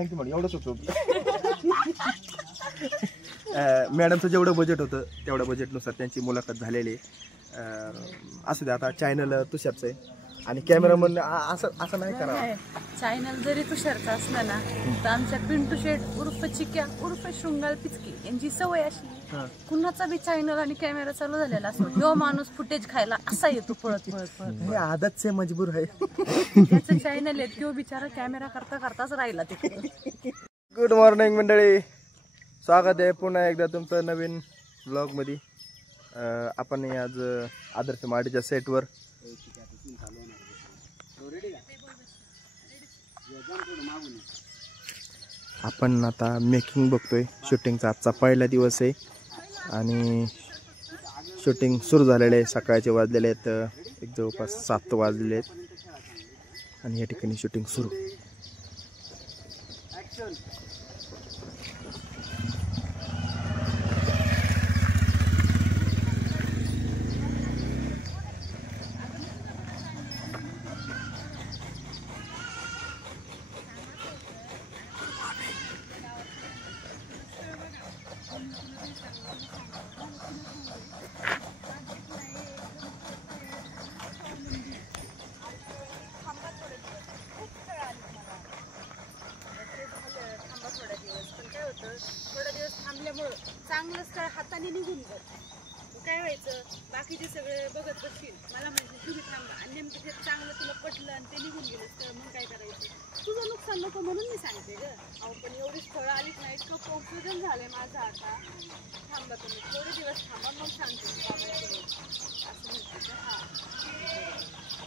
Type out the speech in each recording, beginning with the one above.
Thank you madam, एवढंच होतं. मॅडमचं जेवढं बजेट होतं तेवढ्या बजेटनुसार त्यांची मुलाखत झालेली असू द्या. आता चॅनल तुषारचं आहे आणि कॅमेरामन असं नाही करा. चॅनल जरी तुषारचा असला ना तर आमच्या पिंटू शेट उर्फ चिक्या उर्फ शृंगाल पिचकी यांची सवय अशी कुणाचा बी चॅनल आणि कॅमेरा चालू झालेला असतो तो माणूस फुटेज खायला असा येतो पळत पळत पळत. हे आदत से मजबूर आहे. त्याचं चॅनल आहे तो बिचारा कॅमेरा करता करताच राहिला तिकडे. गुड मॉर्निंग मंडळी, स्वागत आहे पुन्हा एकदा तुमचं नवीन ब्लॉगमध्ये. आपण आज आदर्श माडीच्या सेटवर आपण आता मेकिंग बघतोय. शूटिंगचा आजचा पहिला दिवस आहे आणि शूटिंग सुरू झालेलं आहे. सकाळचे वाजलेले आहेत एक जवळपास 7 वाजलेले आहेत आणि या ठिकाणी शूटिंग सुरू. थोडा दिवस थांबल्यामुळं चांगलं स्थळ हाताने निघून जात. काय व्हायचं, बाकीचे सगळे बघत बसतील, मला म्हणजे तुम्ही थांबा आणि नेमकं ते चांगलं तुला पटलं आणि ते निघून गेलं तर मग काय करायचं. तुझं नुकसान नको म्हणून मी सांगते ग. अहो पण एवढी स्थळं आलीच नाही, इतकं कन्फ्युजन झालंय माझं आता. थांबा तुम्ही थोडे दिवस थांबा, मग सांगते असं म्हणते. हां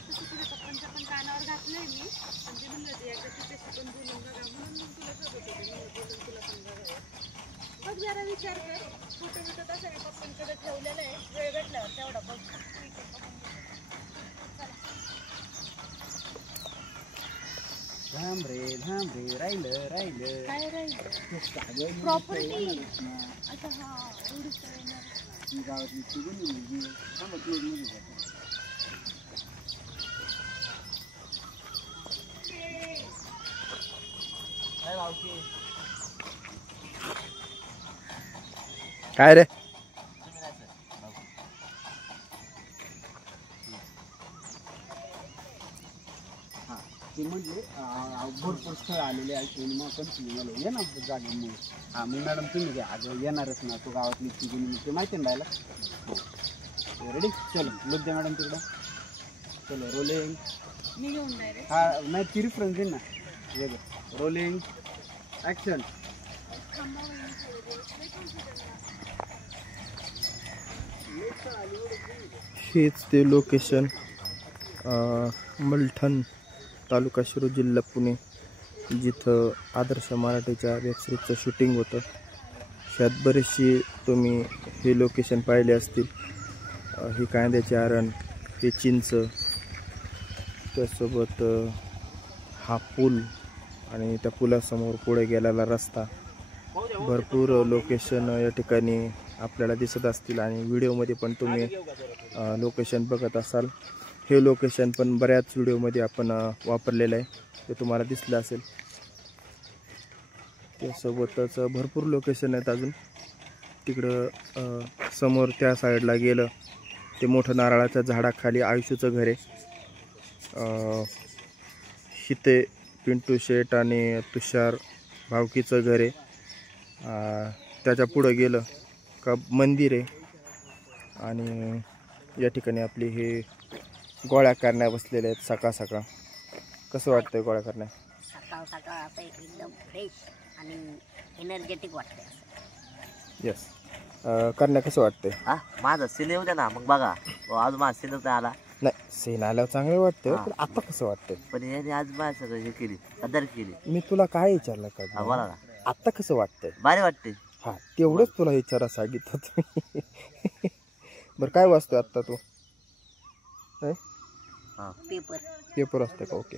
तसं तुझ्या पप्पांच्या पण कानावर घातलंय मी, म्हणजे म्हणलं होते एकदा तिच्याशी पण बोलून बघा म्हणून मग तुला सांगत होते बोलून तुला पण बघावं. मग जरा विचार कर, फोटो बिटो तसं मी पप्पांकडे ठेवलेलं आहे, वेळ भेटल्यावर तेवढा बघ. थांब रे राहिलं काय राहिलं? प्रॉपर्टी. अच्छा हा एवढीच येणार गावातली काय रे ते म्हणजे भरपूर स्थळ आलेले आहे. मग कंटिन्यू मला ये ना जागेमुळे. हां मी मॅडम तुम्ही घ्या, अगं येणारच ना तू गावातली तिघी ते माहिती ना राहिला. हो रेडी, चलो लुक द्या मॅडम तिकडं. चलो रोलिंग. मी घेऊन डायरेक्ट. हा नाही ती रिफरन्स देईन ना. वेगळं रोलिंग ॲक्शन. हेच ते लोकेशन मलठण तालुका शिरूर जिल्हा पुणे, जिथं आदर्श मराठीच्या वेबसिरीजचं शूटिंग होतं. ह्यात बरेचशी तुम्ही हे लोकेशन पाहिले असतील. ही कांद्याचे आरण, हे चिंच, त्यासोबत हा पूल आणि त्या पुलासमोर पुढे गेलेला रस्ता. भरपूर लोकेशन या ठिकाणी आपल्याला दिसत असतील आणि व्हिडिओमध्ये पण तुम्ही लोकेशन बघत असाल. हे लोकेशन पण बऱ्याच व्हिडिओमध्ये आपण वापरलेलं आहे, ते तुम्हाला दिसलं असेल. त्यासोबतच भरपूर लोकेशन आहेत अजून. तिकडं समोर त्या साईडला गेलं ते मोठं नारळाच्या झाडाखाली आयुष्याचं घर आहे. हिते पिंटू शेट आणि तुषार भावकीचं घर आहे. त्याच्या पुढं गेलं का मंदिर आहे आणि या ठिकाणी आपली हे गोळ्या करण्या बसलेल्या आहेत सकाळ सकाळ. कसं वाटतंय गोळ्या करण्या? सकाळ सकाळ आता एकदम फ्रेश आणि एनर्जेटिक वाटतंय. येस करण्या कसं वाटतंय? हा माझा सीन येऊ द्या ना मग बघा. आज माझा सीनच नाही आला. नाही सीन आल्यावर चांगलं वाटतं, पण आता कसं वाटतंय? पण याने आज माझ्या सगळं हे केली कदर केली. मी तुला काय विचारलं का? बोला ना. आता कसं वाटतंय? भारी वाटते. हा तेवढंच तुला विचारा सांगितलं तुम्ही. बरं काय वाचतोय आत्ता तू? पेपर असते का? ओके.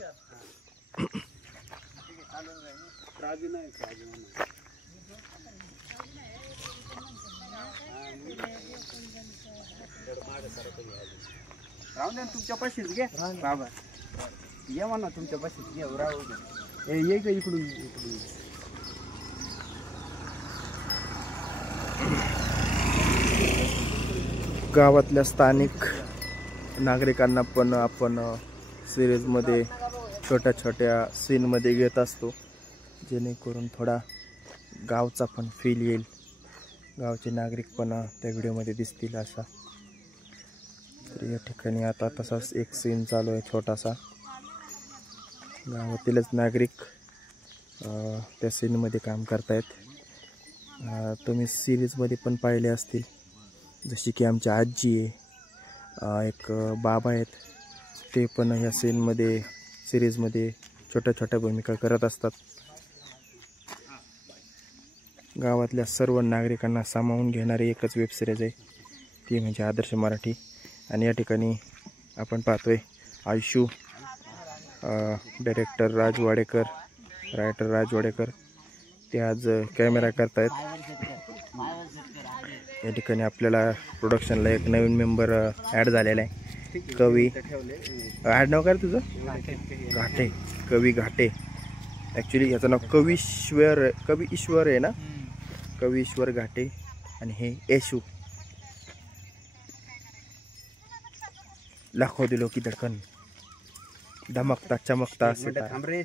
राहू द्या तुमच्या पाशीच घे बाबा. ये म्हणा तुमच्या पाशीच घे. राहू द्या. ये का इकडून इकडून गावातल्या स्थानिक नागरिकांना पण आपण सिरीजमध्ये छोट्या छोट्या सीनमध्ये घेत असतो, जेणेकरून थोडा गावचा पण फील येईल, गावचे नागरिक पण त्या व्हिडिओमध्ये दिसतील असा. तर या ठिकाणी आता तसाच एक सीन चालू आहे छोटासा. गावातीलच नागरिक त्या सीनमध्ये काम करतायत. तुम्ही सिरीजमध्ये पण पाहिले असतील, जशी की आमची आजी आहे, एक बाबा आहेत, ते पण ह्या सीनमध्ये सिरीजमध्ये छोट्या छोट्या भूमिका करत असतात. गावातल्या सर्व नागरिकांना सामावून घेणारी एकच वेब सिरीज आहे, ती म्हणजे आदर्श मराठी. आणि या ठिकाणी आपण पाहतोय आयुष्यू, डायरेक्टर राज वाडेकर, रायटर राज वाडेकर, ते आज कॅमेरा करतायत. या ठिकाणी आपल्याला प्रोडक्शनला एक नवीन मेंबर ॲड झालेला आहे, कवी. ॲड नाव काय तुझं? घाटे, कवी घाटे. ॲक्च्युली याचं नाव कवी ईश्वर आहे ना, कवी ईश्वर घाटे. आणि हे येशू. लाखो दिलो की धडकन, धमकता चमकता सितारा.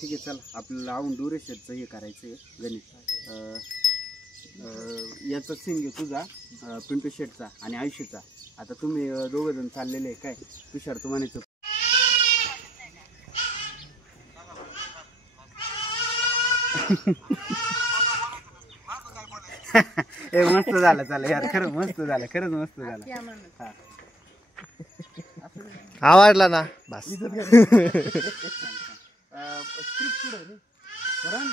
ठीक आहे, चल आपल्याला आउटडोर शेडचं हे करायचं आहे गणित. याचा सीन घेऊ तुझा, पिंटू शेटचा आणि आयुष्यचा. आता तुम्ही दोघं जण चाललेले काय, तुषार तू म्हणायचं ए मस्त झालं, चालेल यार, खरंच मस्त झालं, खरंच मस्त झालं. आवडला ना बस. स्क्रिप्ट पुढे रे करण,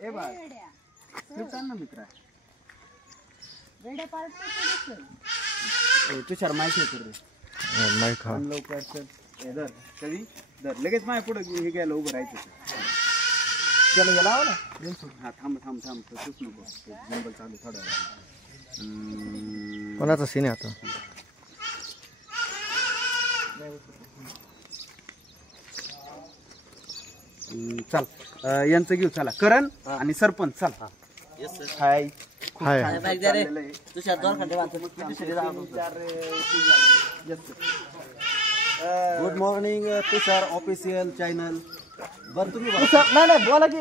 ए बा स्क्रिप्ट आण ना मित्रा. तुषार माहिती आहे रे, नाही खा लवकर चल. धर कधी धर, लगेच माझ्या पुढे हे घ्यायला उभं राहायचं. चला गेला ना. हा थांब थांब थांब, तूच नको, जंगल चालू थोडा वेळ. कोणाचा सीन आहे आता? चल यांचं घेऊ, चला करण आणि सरपंच. चल हाय हाय तुषार दोरखंडे गुड मॉर्निंग तुषार ऑफिशियल चॅनल. बरं तुम्ही नाही बोला की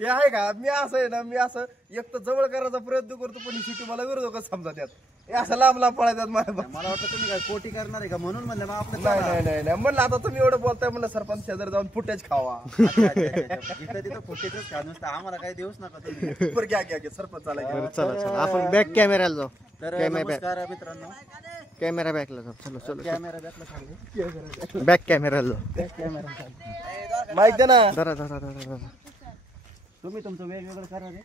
हे आहे का. मी असं आहे ना, मी असं एक तर जवळ करायचा प्रयत्न करतो, पण ही सिटी मला विरोधकच समजा त्यात. हे असं लांब लांब पळायच्यात मला वाटतं तुम्ही काय कोटी करणार आहे का, म्हणून म्हणलं मग आपलं. नाही म्हणलं आता तुम्ही एवढं बोलताय, म्हणलं सरपंच शेजारी जाऊन फुटेज खावा. तिथं फुटेजच खा, नुसतं आम्हाला काही देऊच नका तुम्ही. बरं घ्या सरपंचाला घ्या. चला आपण बॅक कॅमेराला जाऊ. तर नमस्कार मित्रांनो, कॅमेरा बॅकला जाऊ. चलो कॅमेरा बॅकला सांगू, बॅक कॅमेराला जाऊ. माहिती दे ना. जरा तुम्ही तुमचं वेगवेगळं करा रे.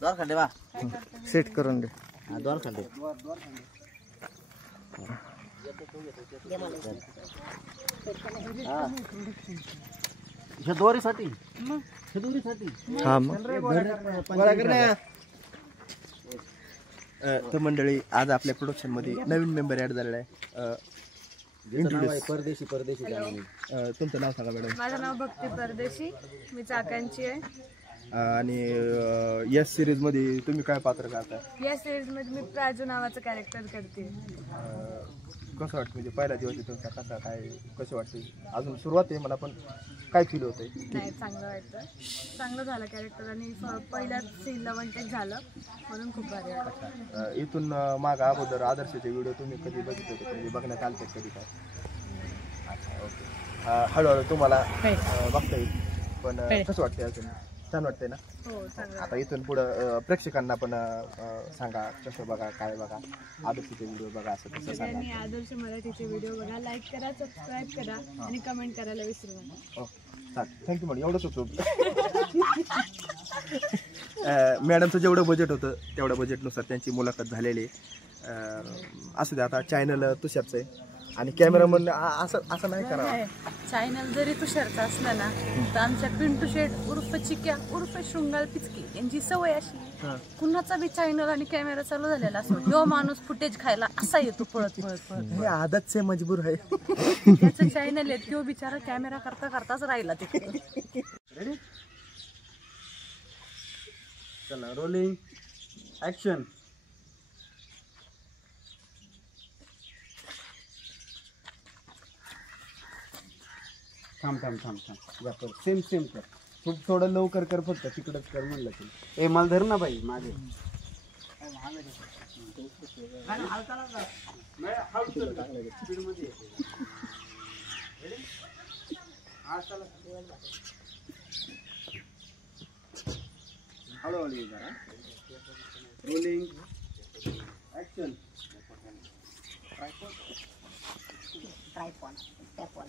दोरखंडे वा सेट करून दे. हा दोरखंडे. ह्या दोरीसाठी, ह्या दोरीसाठी. हा मग तर मंडळी, आज आपल्या प्रोडक्शन मध्ये नवीन मेंबर ऍड झालेला आहे. परदेशी तुमचं नाव सांगा मॅडम. माझं नाव भक्ती परदेशी, मी चाकांची आहे. आणि या सिरीज मध्ये तुम्ही काय पात्र करता? या सिरीज मध्ये मी प्राजू नावाचं कॅरेक्टर करते. कसं वाटतं, म्हणजे पहिला दिवस आहे तुमचा, कसा काय कसं वाटतं? अजून सुरुवात आहे मला, पण काय फील होतंय? नाही, चांगलं वाटतं, चांगलं झालं कॅरेक्टर. आणि पहिल्या सीनला वन टेक झालं, म्हणून खूप भारी वाटतं. इथून मागं अगोदर आदर्शचे व्हिडिओ तुम्ही कधी बघितले होते, म्हणजे बघण्यात आलते कधी काय? अच्छा, ओके. हळूहळू तुम्हाला बघता येईल, पण कसं वाटतंय? अजून छान वाटतंय ना? हो, चांगलं. आता इथून पुढं प्रेक्षकांना पण सांगा, कसं बघा, काय बघा, आदर्शचे व्हिडिओ बघा, असं तसं सांगा. त्यांनी आदर्श मराठीचे व्हिडिओ बघा, लाईक करा, सबस्क्राईब करा आणि कमेंट करायला विसरू नका. चालेल, थँक्यू मॅडम. एवढंच होतं. मॅडमचं जेवढं बजेट होतं तेवढ्या बजेटनुसार त्यांची मुलाखत झालेली आहे. असू दे, आता चॅनल तुषारचं आहे आणि कॅमेरामन असं नाही करावं. चॅनल जरी तुषारचा असला ना तर आमच्या पिंटू शेट उर्फ चिक्या उर्फ शृंगार पिचकी यांची सवय अशी, कुणाचा बी चॅनल आणि कॅमेरा चालू झालेला असो, जो माणूस फुटेज खायला असा येतो पळत पळत पळत. हे आदत से मजबूर आहे. त्याचं चॅनल आहे, तो बिचारा कॅमेरा करता करताच राहिला तिकडे. रेडी, चला रोलिंग ऍक्शन. थांब थांब थांब थांब, या कर, सेम कर, खूप थोडं लवकर कर, फक्त तिकडच कर म्हणलं तुला. ए मला धर ना बाई मागे. हळूहळू ये जरा. Rolling action. ट्रायपॉड टॅपॉड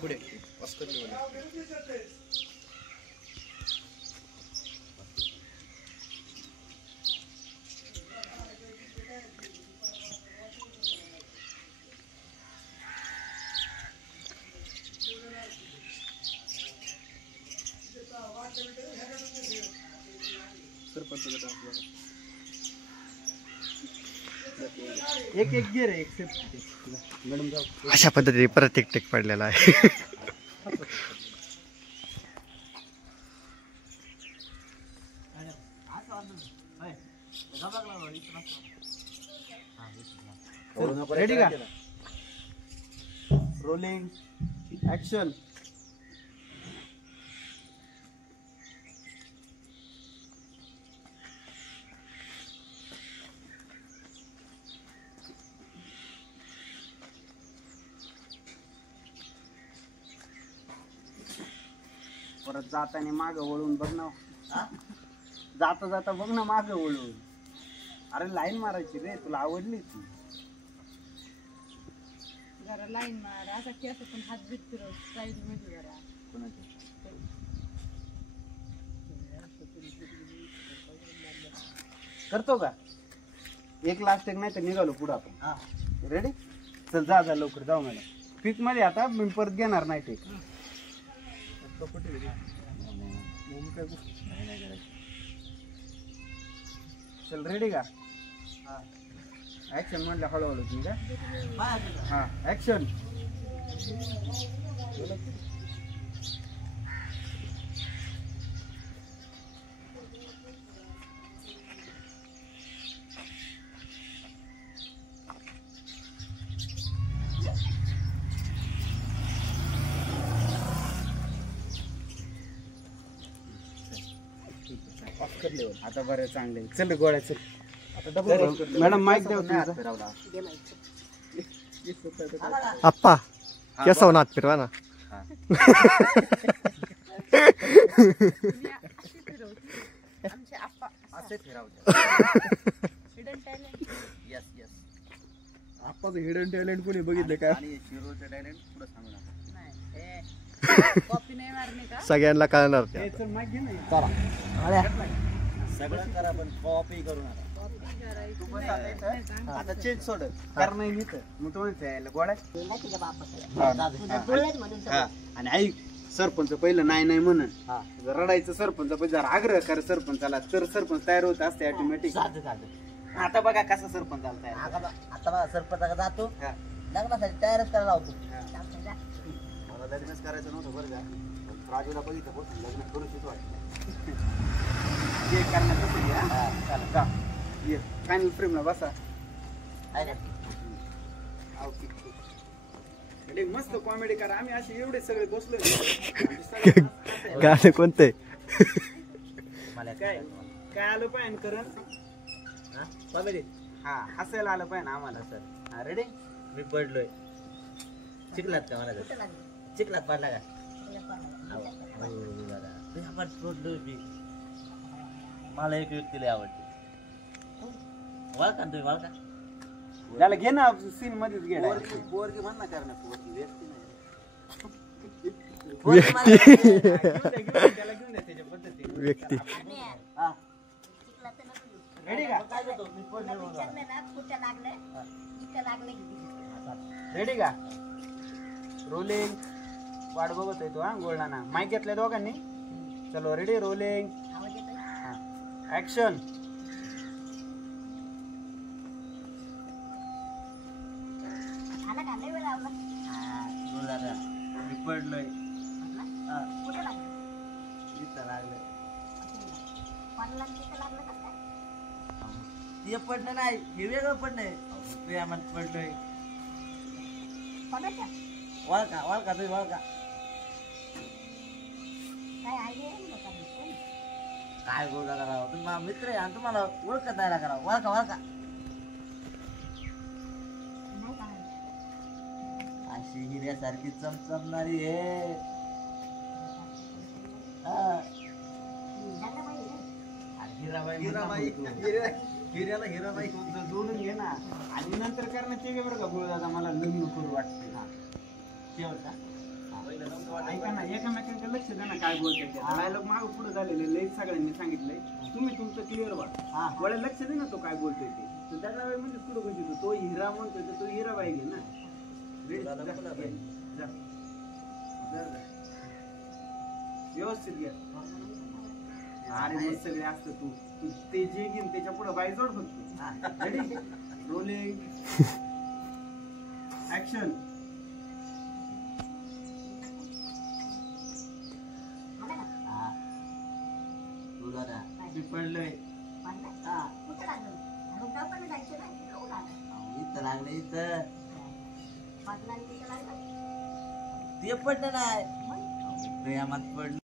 पुढे ऑस्कर लेवल. एक एक गे रे, एक मॅडम जाऊ. अशा पद्धतीने परत एक टेक पडलेला आहे. रेडी का? Rolling action. परत जाताना माग वळून बघ ना, जाता जाता बघ ना माग वळून. अरे लाईन मारायची रे, तुला आवडली ती. जरा लाईन मार, असा केस पण हात बीत फिरव साईड मध्ये जरा. करतो का? एक लास्ट एक नाही तर निघालो पुढं आपण. रेडी, चल जा जा लवकर जाऊ मॅडम. पीक मध्ये आता मी परत घेणार नाही टेक. चल रेडी का? ऍक्शन म्हटलं हळूहळू तुम्ही का? हा ऍक्शन. आता बरं चांगले. चल गोळ्या चल. मॅडम माईक द्या तुमचा. आप्पा केसावर हात फिरवा ना. आमचे आप्पा असे फिरवते. Hidden talent. Yes yes. आप्पाचं हिडन टॅलेंट कोणी बघितलं का? आणि शिरोचं टॅलेंट पुढे सांगू नका. नाही कॉपी नाही मारणे का? सगळ्यांना कळणार ते. चल माईक घे ना. सगळं करा पण कॉपी करू नका. आता चेंज सोड कर नाही मी तर मग तो गोळ्या. तुझ्या बापाचं म्हणून हा आणि ऐक, सरपंच पहिलं नाही नाही म्हणून रडायचं. सरपंच पहिलं जरा आग्रह कर सरपंचाला, तर सरपंच तयार होत असते ऑटोमॅटिक. आता बघा कसा सरपंच आला तयार. आता बघा सरपंच जातो हा. लग्नासाठी तयारच करायला लावतो. मला लग्नच करायचं नव्हतं बरं का. राजूला बघितलं बघ लग्न करूच वाटलं. ये करण्याचं ये फायनल फ्रेमला बसा. मस्त कॉमेडी करा. आम्ही असे एवढे सगळे बसलो. गाणं कोणतं आहे? काय काय आलं पाहिजे करण. हा हसायला आलं पाहिजे आम्हाला सर. हा रेडी. मी पडलोय. चिखलात का मला? चिखलात पडला का? पडलोय मी. मला एक व्यक्तीला आवडते. वळखा ना तुम्ही वळखा त्याला घे ना सीन मध्येच घे direct. पोरगी म्हण ना कारण पोरगी व्यक्ती नाही त्याला घेऊन ये त्याच्या पद्धतीने. व्यक्ती हा चिखला तर नको देऊ. रेडी का काय देतो मी पोरगी तुला म्हणून. विचारलं ना कुठं लागलं इथं लागलं की रेडी का रोलिंग वाट बघतोय तू हा गोल्डा ना माईक घेतलाय दोघांनी चलो रेडी रोलिंग आवाज येतो ना ऍक्शन आला का लय वेळ लावला हा, बोल दादा. मी पडलोय हा, कुठं लागलं इथं लागलं पडला आणि तिथं लागलं कसं काय ते पडलं नाही हे वेगळं पडलंय प्रेमात पडलोय कोणाच्या वळखा वळखा तुम्ही वळखा काय आयडिया आहे ना लोकांनी? कोण? काय बोल दादा राव तुम्ही माझा मित्र आहे आणि तुम्हाला ओळखत नाही करा वळखा वळखा नाही का अशी हिऱ्यासारखी चमचमणारी आहे हा. झालं माहिती आहे? आणि हिऱ्याला हिराबाई तुझं जोडून घे ना आणि नंतर करणं ते बरं का बोल दादा मला लग्न करू वाटते ना शेवट का ऐका ना एकामेकांकडे लक्ष द्या ना काय बोलतात डायलॉग माग पुढे झालेले लई सगळ्यांनी सांगितलंय तुम्ही तुमचं क्लिअर व्हा हा थोडं लक्ष दे ना तो काय बोलतोय ते तर त्याला वेळ म्हणजे पुढे घुसतो तो हिरा म्हणतोय तर तो हिराबाई घे ना Ready? जा, घे. जा. जा. व्यवस्थित घ्या अरे मग सगळे असतं तू तू ते जे घेईन त्याच्या पुढे बाई जोड फक्त रेडी रोलिंग ऍक्शन आलं का? हा बोल दादा मी पडलोय पडलं? हा कुठं लागलं? मग जाऊ पण जायचं ना, इथं लागलं. अहो, इथं लागलं इथं पडलं आणि तिथं लागलं. ते पडलं नाही मग प्रेमात पडलं